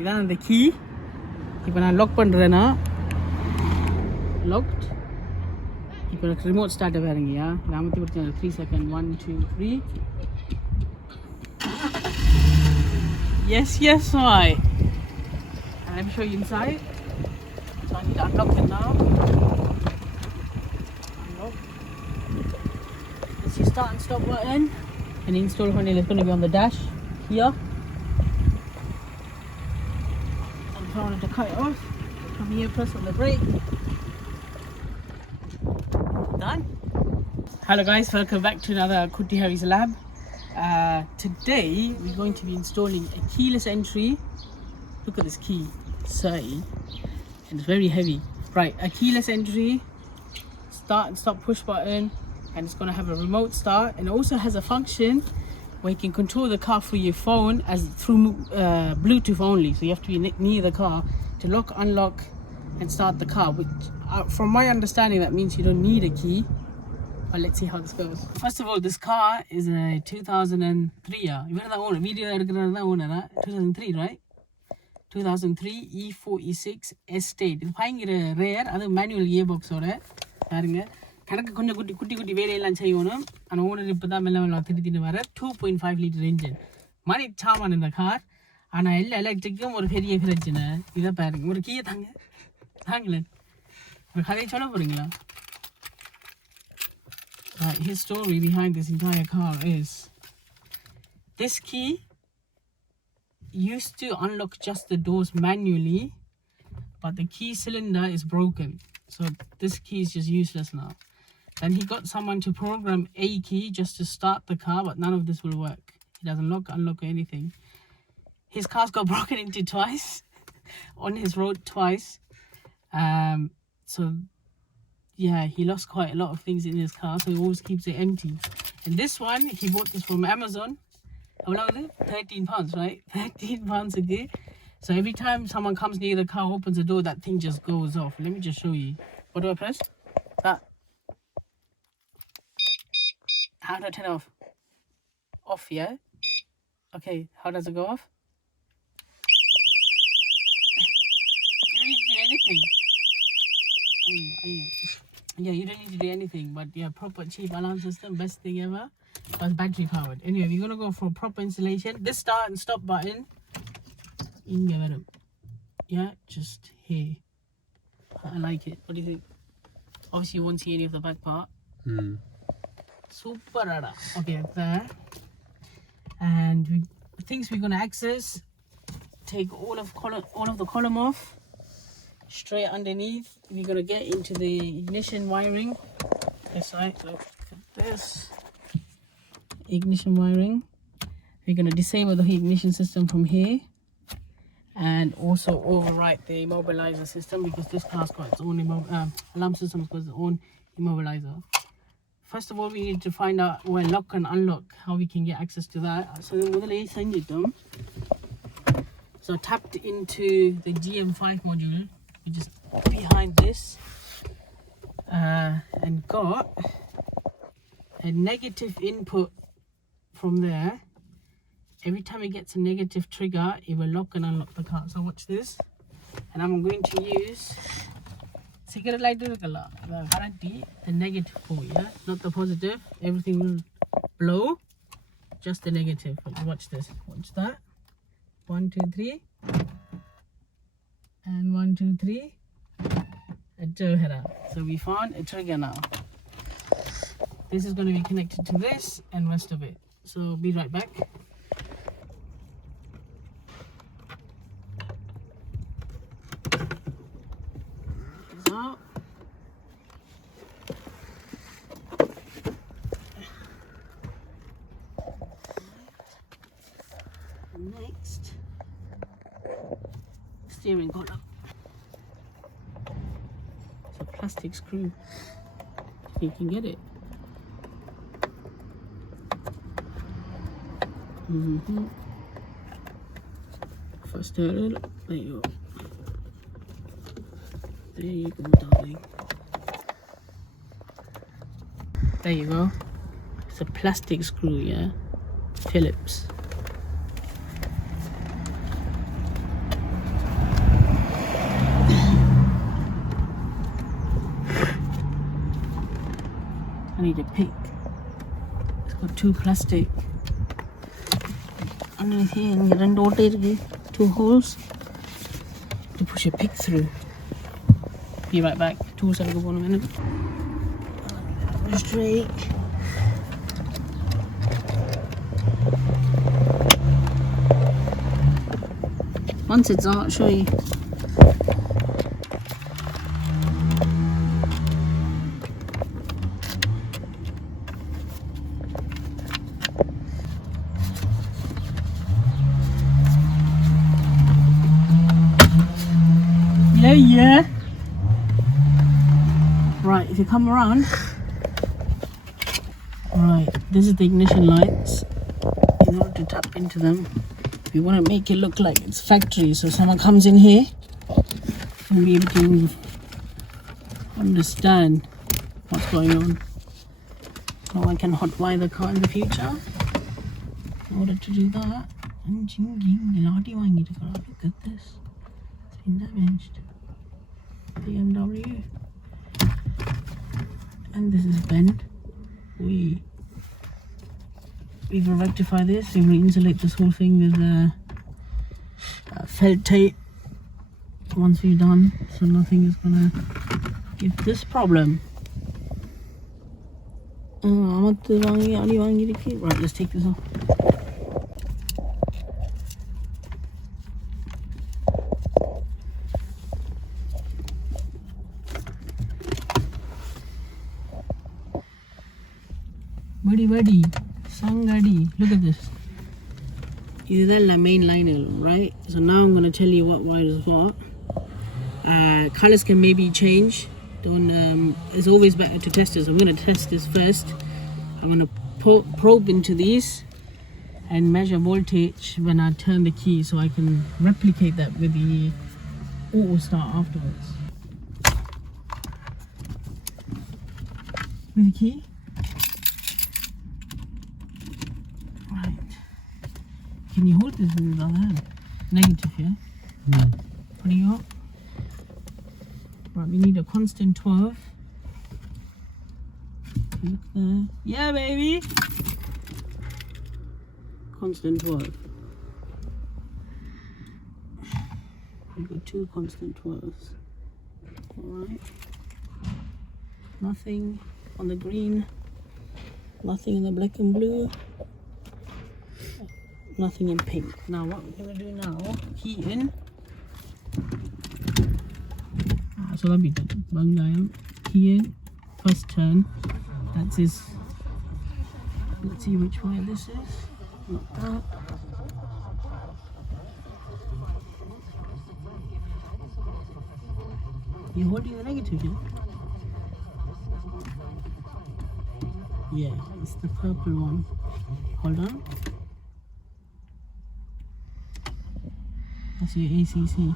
இதான் அந்த கீ. இப்போ நான் லாக் பண்ணுறேன்னா லாக்ட். இப்போ எனக்கு ரிமோட் ஸ்டார்ட்டை பாருங்கய்யா. நான் அமுத்தி பிடிச்சேன் 3 second 1 2 3. Yes, why? And let me show you inside. So I need to unlock it now. Unlock. This is start and stop button. And the install panel is going to be on the dash here. And if I wanted to cut it off, come here, press on the brake. Done. Hello guys, welcome back to another Kutti Harry's lab. Today we're going to be installing a keyless entry. Look at this key, say, and it's very heavy. Right, a keyless entry, start and stop push button, and it's going to have a remote start, and it also has a function where you can control the car through your phone as through Bluetooth only. So you have to be near the car to lock, unlock, and start the car. Which, from my understanding, that means you don't need a key. But let's see how this goes. First of all, this car is a 2003. You heard that owner? Video owner. 2003, right? 2003 E46 Estate. இது பயங்கர rare. அது manual gear பாக்ஸோட பாருங்க. கணக்கு கொஞ்சம் குட்டி வேலையெல்லாம் செய்யணும். ஆனால் ஓனர் இப்போ தான் மெல்ல திருத்திட்டு வர 2.5 லிட்டர் இன்ஜின். மணி சாமான் இந்த கார். ஆனால் எல்லா எலக்ட்ரிக்கும் ஒரு பெரிய பிரச்சனை. இதை பாருங்க. ஒரு கீயை தாங்களேன். ஒரு கதையை சொல்ல போகிறீங்களா? His story behind this entire car is this key used to unlock just the doors manually, but the key cylinder is broken, so this key is just useless now. Then he got someone to program a key just to start the car, but none of this will work. It doesn't unlock or anything. His car's got broken into twice on his road twice, so yeah, he lost quite a lot of things in his car, so he always keeps it empty. And this one, he bought this from Amazon. How much was it? £13, right? £13 a day. So every time someone comes near the car, opens the door, that thing just goes off. Let me just show you. What do I press? That. How do I turn it off? Off, yeah? Okay, how does it go off? You don't need to do anything. Yeah, you don't need to do anything, but yeah, proper cheap alarm system, best thing ever. But battery powered. Anyway, we're gonna go for proper installation. This start and stop button, yeah, just here. I like it. What do you think? Obviously, you won't see any of the back part. Super rada. Okay, that's there. And things we're gonna access. Take all of the column off. Straight underneath, we're gonna get into the ignition wiring. This side, look at this. Ignition wiring. We're gonna disable the ignition system from here, and also override the immobilizer system because this car's got its own alarm system has got its own immobilizer. First of all, we need to find out where lock and unlock, how we can get access to that. So I tapped into the GM5 module, which is behind this, and got a negative input from there. Every time it gets a negative trigger, it will lock and unlock the car. So watch this, and I'm going to use cigarette lighter guarantee the negative pole, yeah, not the positive. Everything will blow, just the negative. Watch this. Watch that. 1 2 3 and 1 2 3. So we found a trigger now. This is going to be connected to this and rest of it. So be right back. Out. Next, steering column. It's a plastic screw. You can get it. First hurdle. There you go. There you go, darling. There you go. It's a plastic screw, yeah? Phillips. need a pick. It's got two plastic underneath here, and two holes to push a pick through. Be right back. Tools have to go in a minute. Straight. Once it's out, I'll show you. Yeah. Right, if you come around, right, this is the ignition lights. In order to tap into them, we want to make it look like it's factory, so someone comes in here and be able to understand what's going on. No one can hotwire the car in the future. In order to do that, look at this. It's been damaged. BMW. And this is bent. We will rectify this. We will insulate this whole thing with felt tape once we're done, so nothing is gonna give this problem. Right, let's take this off. Buddy, Sangadi, look at this. This is the main line, right? So now I'm going to tell you what wire is what. Colors can maybe change. It's always better to test this. I'm going to test this first. I'm going to probe into these and measure voltage when I turn the key, so I can replicate that with the auto start afterwards. With the key. Can you hold this with the other hand? Negative, yeah? No. Putting it up. Right, we need a constant 12. Look there. Yeah, baby! Constant 12. We've got two constant 12s. Alright. Nothing on the green. Nothing in the black and blue. Nothing in pink. Now what we're going to do now, key in. So that'll be the bang dial. Key in, first turn. That's his. Let's see which wire this is. Not that. You're holding the negative, yeah? Yeah, it's the purple one. Hold on. That's your ACC,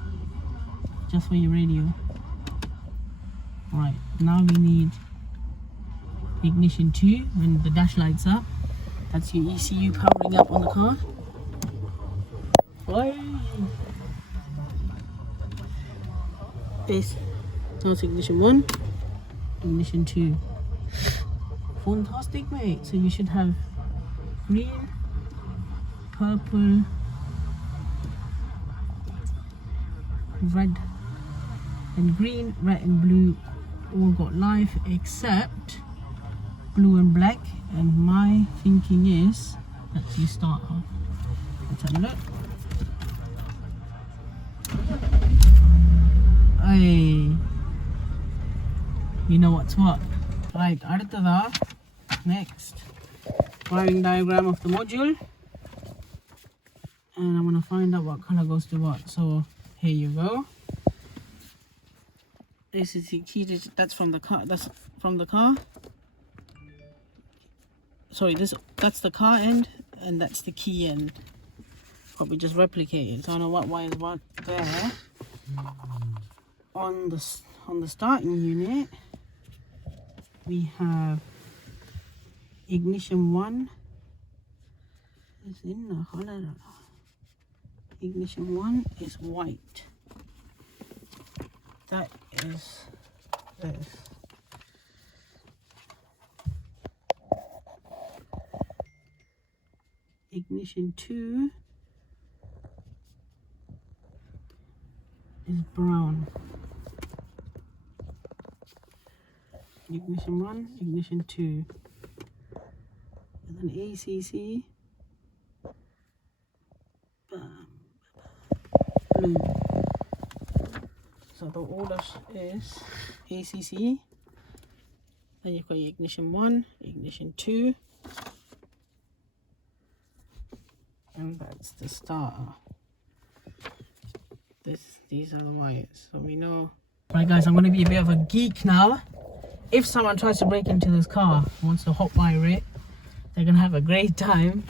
just for your radio. Right, now we need ignition 2 when the dash lights up. That's your ECU powering up on the car. This, that's ignition 1, ignition 2. Fantastic, mate. So you should have green, purple, red and green, red and blue all got life except blue and black, and my thinking is that you start off. Let's have a look. Hey, you know what's what. Right, அடுத்ததா next wiring diagram of the module, and I'm gonna find out what color goes to what. So here you go. This is the key. That's from the car. That's from the car. Sorry, that's the car end, and that's the key end. Probably just replicated. So I don't know what wire is what there. On the starting unit, we have ignition 1. Is in the color. Ignition 1 is white. That is this. ignition 2 is brown. Ignition 1, ignition 2. And then ACC, blue. So the order is ACC, then you've got your ignition 1, ignition 2, and that's the starter. These are the wires, so we know. Right guys, I'm going to be a bit of a geek now. If someone tries to break into this car and wants to hot wire it, they're going to have a great time.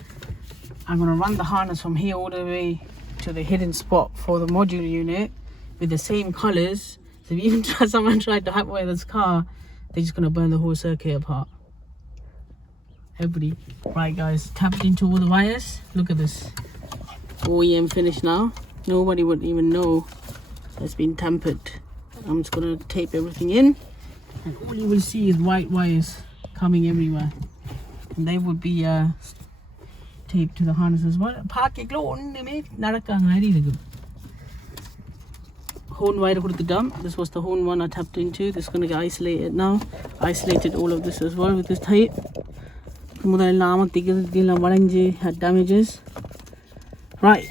I'm going to run the harness from here all the way to the hidden spot for the module unit with the same colours. So if even someone tried to hot wire this car, they're just going to burn the whole circuit apart. Everybody. Right guys, tapped into all the wires. Look at this OEM finish now. Nobody would even know it's been tampered. I'm just going to tape everything in. And all you will see is white wires coming everywhere. And they would be taped to the harness as well. Horn wire to the dump. This was the horn one I tapped into. This is going to get isolated now. Isolated all of this as well with this tape. Had damages. Right.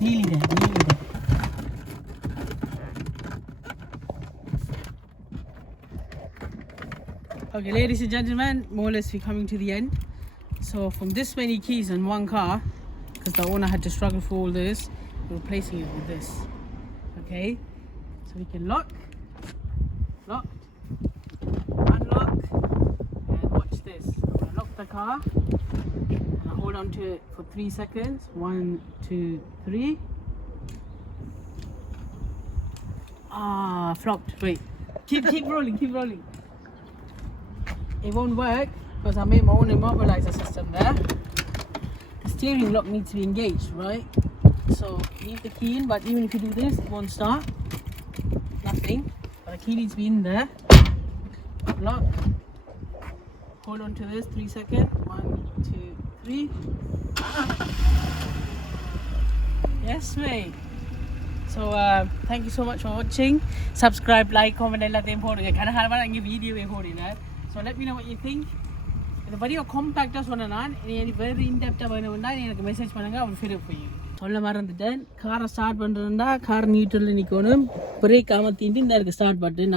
Nearly there, nearly there. Okay, ladies and gentlemen, more or less we're coming to the end. So from this many keys in one car, because the owner had to struggle for all this, we're replacing it with this. Okay, so we can lock, unlock, and watch this. I'm gonna lock the car and I hold on to it for 3 seconds. 1, 2, 3. Ah, flopped. Wait, keep rolling, keep rolling. It won't work because I made my own immobilizer system there. The steering lock needs to be engaged, right? So leave the key in, but even if you do this, it won't start. Nothing. But the key needs to be in there. Lock. Hold on to this, 3 seconds. 1, 2, 3. Yes, mate. So thank you so much for watching. Subscribe, like, comment, and video. So let me know what you think. The video compact as one and very in-depth message I will fit it for you. Car start car neutral brake start button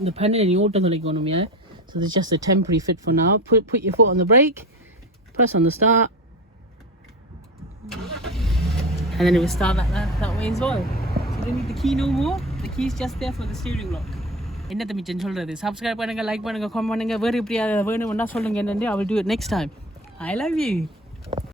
the panel. So it's just a temporary fit for now. Put your foot on the brake, press on the start, and then it will start that way as well. So you don't need the key no more. The key is just there for the steering lock. Subscribe, like, comment, I will do it next time. I love you.